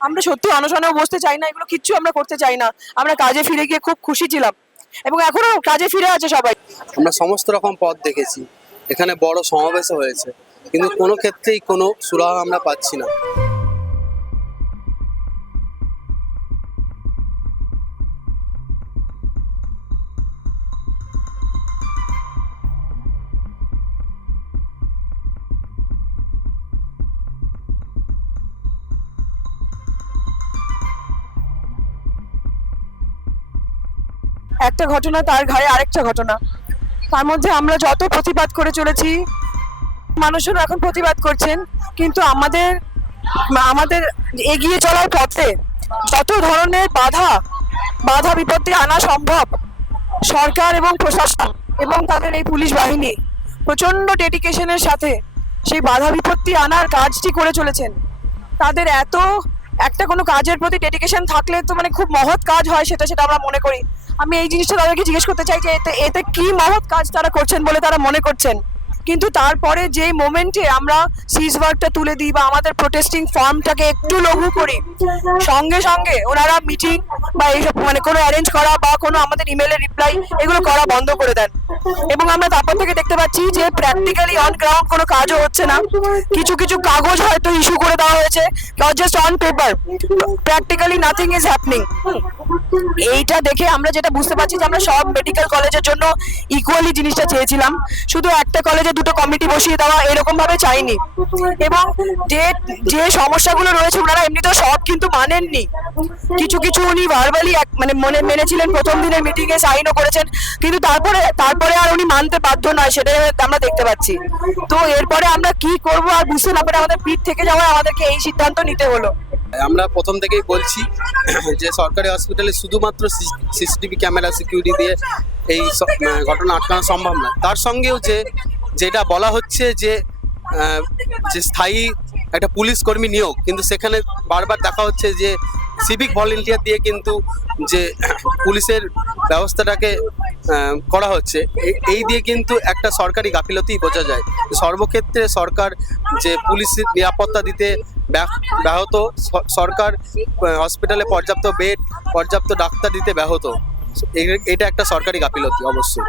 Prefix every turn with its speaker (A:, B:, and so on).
A: আমরা সত্যি অনশনেও বসতে চাই না, এগুলো কিচ্ছু আমরা করতে চাই না। আমরা কাজে ফিরে গিয়ে খুব খুশি ছিলাম। এবং এখনও কাজে ফিরে আছে সবাই।
B: আমরা সমস্ত রকম পথ দেখেছি। এখানে বড় সমাবেশ হয়েছে। কিন্তু কোনো ক্ষেত্রেই কোনো সুরাহা আমরা পাচ্ছি না।
A: একটা ঘটনা, তার ঘাড়ে আরেকটা ঘটনা। তার মধ্যে আমরা যত প্রতিবাদ করে চলেছি মানুষজন এখন প্রতিবাদ করছেন, কিন্তু আমাদের আমাদের এগিয়ে চলার পথে যত ধরনের বাধা বাধা বিপত্তি আনা সম্ভব, সরকার এবং প্রশাসন এবং তাদের এই পুলিশ বাহিনী প্রচণ্ড ডেডিকেশনের সাথে সেই বাধা বিপত্তি আনার কাজটি করে চলেছেন। তাদের এত একটা কোনো কাজের প্রতি ডেডিকেশন থাকলে তো মানে খুব মহৎ কাজ হয় সেটা সেটা আমরা মনে করি। আমি এই জিনিসটা তাদেরকে জিজ্ঞেস করতে চাই যে এতে এতে কি মহৎ কাজ তারা করছেন বলে তারা মনে করছেন? কিন্তু তারপরে যে মোমেন্টে আমরা সিজ ওয়ার্কটা তুলে দিই বা আমাদের প্রোটেস্টিং ফর্মটাকে একটু লঘু করি, সঙ্গে সঙ্গে ওনারা মিটিং বা এইসব মানে কোনো অ্যারেঞ্জ করা বা কোনো আমাদের ইমেলের রিপ্লাই এগুলো করা বন্ধ করে দেন। এবং আমরা তারপর থেকে দেখতে পাচ্ছি যে প্র্যাকটিক্যালি অন গ্রাউন্ড কোনো কাজও হচ্ছে না। কিছু কিছু কাগজ হয়তো ইস্যু করে দেওয়া হয়েছে। Just on paper practically nothing is happening এইটা দেখে আমরা যেটা বুঝতে পারছি যে আমরা সব মেডিকেল কলেজের জন্য ইকুয়ালি জিনিসটা চেয়েছিলাম। শুধু একটা কলেজে দুটো কমিটি বসিয়ে দেওয়া এরকম ভাবে চাইনি। এবং যে যে সমস্যাগুলো রয়েছে ওনারা এমনিতেও সব কিন্তু মানেননি। কিছু কিছু উনি ভার্বালি মানে মনে, মেনেছিলেন প্রথম দিনের মিটিং এ সাইনও করেছেন। কিন্তু তারপরে তারপরে আর উনি মানতে বাধ্য নয়, সেটা আমরা দেখতে পাচ্ছি। তো এরপরে আমরা কি করব আর বুঝতে না পারে আমাদের পিঠ থেকে যাওয়ায় আমাদেরকে এই সিদ্ধান্ত নিতে হলো।
B: আমরা প্রথম থেকেই বলছি যে সরকারি হসপিটালে শুধুমাত্র সিসিটিভি ক্যামেরা, সিকিউরিটি দিয়ে এই ঘটনা আটকানো সম্ভব না তার সঙ্গেও যে, যেটা বলা হচ্ছে যে যে স্থায়ী একটা পুলিশ কর্মী নিয়োগ, কিন্তু সেখানে বারবার দেখা হচ্ছে যে সিভিক ভলেন্টিয়ার দিয়ে কিন্তু যে পুলিশের ব্যবস্থাটাকে করা হচ্ছে। এই দিয়ে কিন্তু একটা সরকারি গাফিলতি বোঝা যায়। সর্বক্ষেত্রে সরকার যে পুলিশের নিরাপত্তা দিতে ব্যাহত। সরকার হসপিটালে পর্যাপ্ত বেড পর্যাপ্ত ডাক্তার দিতে ব্যাহত। এটা একটা সরকারি গাফিলতি অবশ্যই।